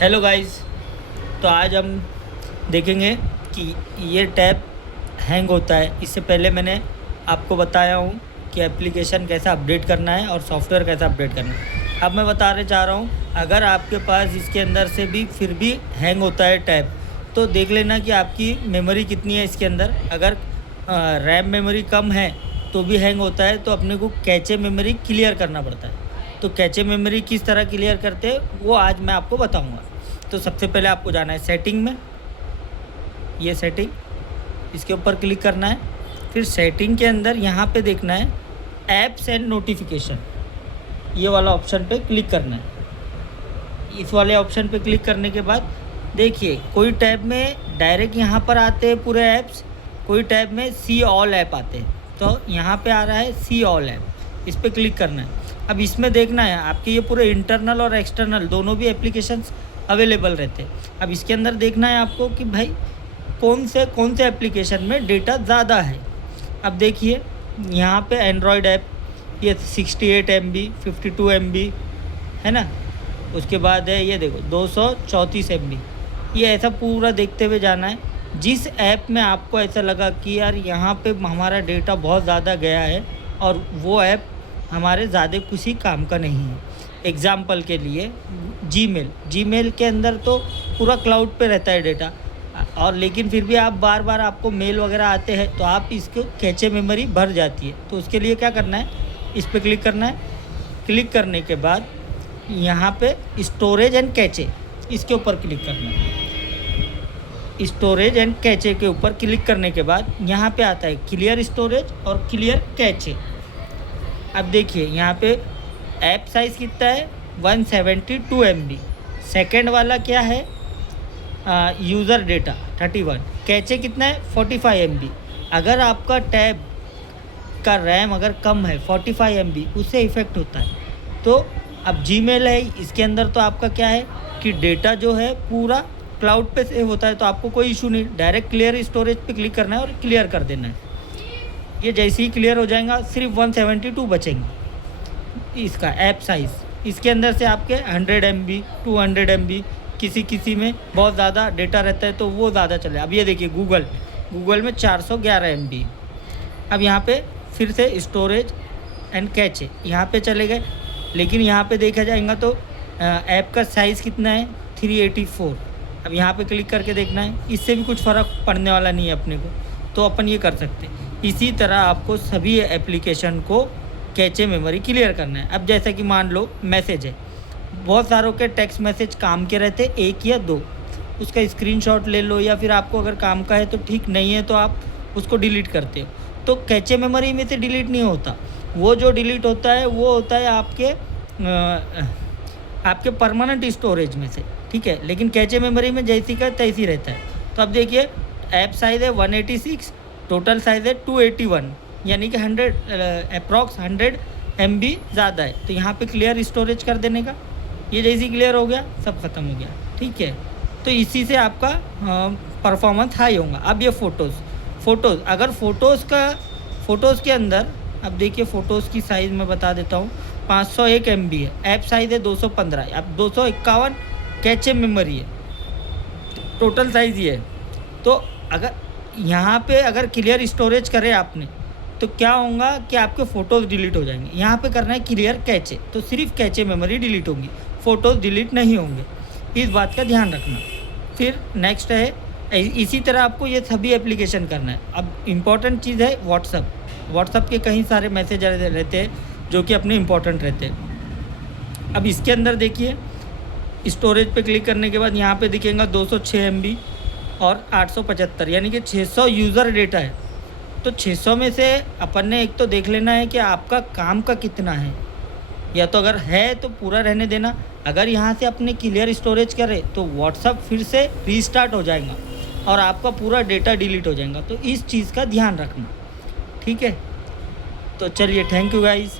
Hello guys. तो आज हम देखेंगे कि ये टैब हैंग होता है। इससे पहले मैंने आपको बताया हूँ कि एप्लीकेशन कैसा अपडेट करना है और सॉफ्टवेयर कैसा अपडेट करना है। अब मैं बताने चाह रहा हूँ, अगर आपके पास इसके अंदर से भी फिर भी हैंग होता है टैब, तो देख लेना कि आपकी मेमोरी कितनी है इसके अंदर। अगर रैम मेमोरी कम है तो भी हैंग होता है, तो अपने को कैचे मेमोरी क्लियर करना पड़ता है। तो कैचे मेमोरी किस तरह क्लियर करते हैं वो आज मैं आपको बताऊंगा। तो सबसे पहले आपको जाना है सेटिंग में, ये सेटिंग, इसके ऊपर क्लिक करना है। फिर सेटिंग के अंदर यहाँ पे देखना है ऐप्स एंड नोटिफिकेशन, ये वाला ऑप्शन पे क्लिक करना है। इस वाले ऑप्शन पे क्लिक करने के बाद देखिए कोई टैब में डायरेक्ट यहाँ पर आते हैं पूरे ऐप्स, कोई टैब में सी ऑल ऐप आते हैं। तो यहाँ पे आ रहा है सी ऑल ऐप, इस पर क्लिक करना है। अब इसमें देखना है आपके ये पूरे इंटरनल और एक्सटर्नल दोनों भी एप्लीकेशंस अवेलेबल रहते हैं। अब इसके अंदर देखना है आपको कि भाई कौन से एप्लीकेशन में डेटा ज़्यादा है। अब देखिए यहाँ पे एंड्रॉयड ऐप ये 68 MB 52 MB है ना। उसके बाद है ये देखो 234 MB। ये ऐसा पूरा देखते हुए जाना है। जिस ऐप में आपको ऐसा लगा कि यार यहाँ पे हमारा डेटा बहुत ज़्यादा गया है और वो ऐप हमारे ज़्यादा किसी काम का नहीं है। एग्ज़ाम्पल के लिए जीमेल के अंदर तो पूरा क्लाउड पे रहता है डेटा, और लेकिन फिर भी आप बार बार आपको मेल वगैरह आते हैं तो आप इसको कैचे मेमोरी भर जाती है। तो उसके लिए क्या करना है, इस पर क्लिक करना है। क्लिक करने के बाद यहाँ पे स्टोरेज एंड कैचे, इसके ऊपर क्लिक करना है। स्टोरेज एंड कैचे के ऊपर क्लिक करने के बाद यहाँ पे आता है क्लियर स्टोरेज और क्लियर कैचे। अब देखिए यहाँ पे ऐप साइज़ कितना है 172 MB। सेकेंड वाला क्या है यूज़र डेटा 31। कैचे कितना है 45 MB। अगर आपका टैब का रैम अगर कम है 45 MB, उससे इफ़ेक्ट होता है। तो अब जीमेल है, इसके अंदर तो आपका क्या है कि डेटा जो है पूरा क्लाउड पे सेव होता है, तो आपको कोई इशू नहीं। डायरेक्ट क्लियर स्टोरेज पे क्लिक करना है और क्लियर कर देना है। ये जैसे ही क्लियर हो जाएगा सिर्फ 172 बचेंगे इसका ऐप साइज़। इसके अंदर से आपके 100 MB 200 MB किसी में बहुत ज़्यादा डेटा रहता है तो वो ज़्यादा चले। अब ये देखिए गूगल में 411 MB। अब यहाँ पे फिर से स्टोरेज एंड कैचे यहाँ पे चले गए, लेकिन यहाँ पे देखा जाएगा तो ऐप का साइज़ कितना है 384। अब यहाँ पे क्लिक करके देखना है, इससे भी कुछ फ़र्क पड़ने वाला नहीं है अपने को, तो अपन ये कर सकते हैं। इसी तरह आपको सभी एप्लीकेशन को कैचे मेमोरी क्लियर करना है। अब जैसा कि मान लो मैसेज है, बहुत सारों के टेक्स्ट मैसेज काम के रहते, एक या दो, उसका स्क्रीनशॉट ले लो, या फिर आपको अगर काम का है तो ठीक, नहीं है तो आप उसको डिलीट करते हो। तो कैचे मेमोरी में से डिलीट नहीं होता, वो जो डिलीट होता है वो होता है आपके परमानेंट स्टोरेज में से, ठीक है। लेकिन कैचे मेमोरी में जैसी का तैसी रहता है। तो अब देखिए ऐप साइज़ है 186, टोटल साइज़ है 281, यानी कि 100 अप्रॉक्स 100 MB ज़्यादा है। तो यहाँ पे क्लियर स्टोरेज कर देने का, ये जैसे क्लियर हो गया सब ख़त्म हो गया, ठीक है। तो इसी से आपका परफॉर्मेंस हाई होगा। अब ये फ़ोटोज़ अगर फ़ोटोज़ के अंदर, अब देखिए फ़ोटोज़ की साइज़ मैं बता देता हूँ 501 MB है, ऐप साइज़ है 215, अब 251 कैचे मेमोरी है, टोटल साइज़ ये है। तो अगर यहाँ पे अगर क्लियर स्टोरेज करें आपने तो क्या होगा कि आपके फ़ोटोज़ डिलीट हो जाएंगे। यहाँ पे करना है क्लियर कैचे, तो सिर्फ कैचे मेमोरी डिलीट होंगी, फ़ोटोज़ डिलीट नहीं होंगे। इस बात का ध्यान रखना। फिर नेक्स्ट है इसी तरह आपको ये सभी एप्लीकेशन करना है। अब इम्पॉर्टेंट चीज़ है व्हाट्सअप के कई सारे मैसेज रहते हैं जो कि अपने इम्पॉर्टेंट रहते हैं। अब इसके अंदर देखिए स्टोरेज पे क्लिक करने के बाद यहाँ पे दिखेगा 206 MB और 875, यानी कि 600 यूज़र डेटा है। तो 600 में से अपन ने एक तो देख लेना है कि आपका काम का कितना है, या तो अगर है तो पूरा रहने देना। अगर यहाँ से अपने क्लियर स्टोरेज करें तो व्हाट्सअप फिर से रीस्टार्ट हो जाएगा और आपका पूरा डेटा डिलीट हो जाएगा। तो इस चीज़ का ध्यान रखना, ठीक है। तो चलिए, थैंक यू गाइज़।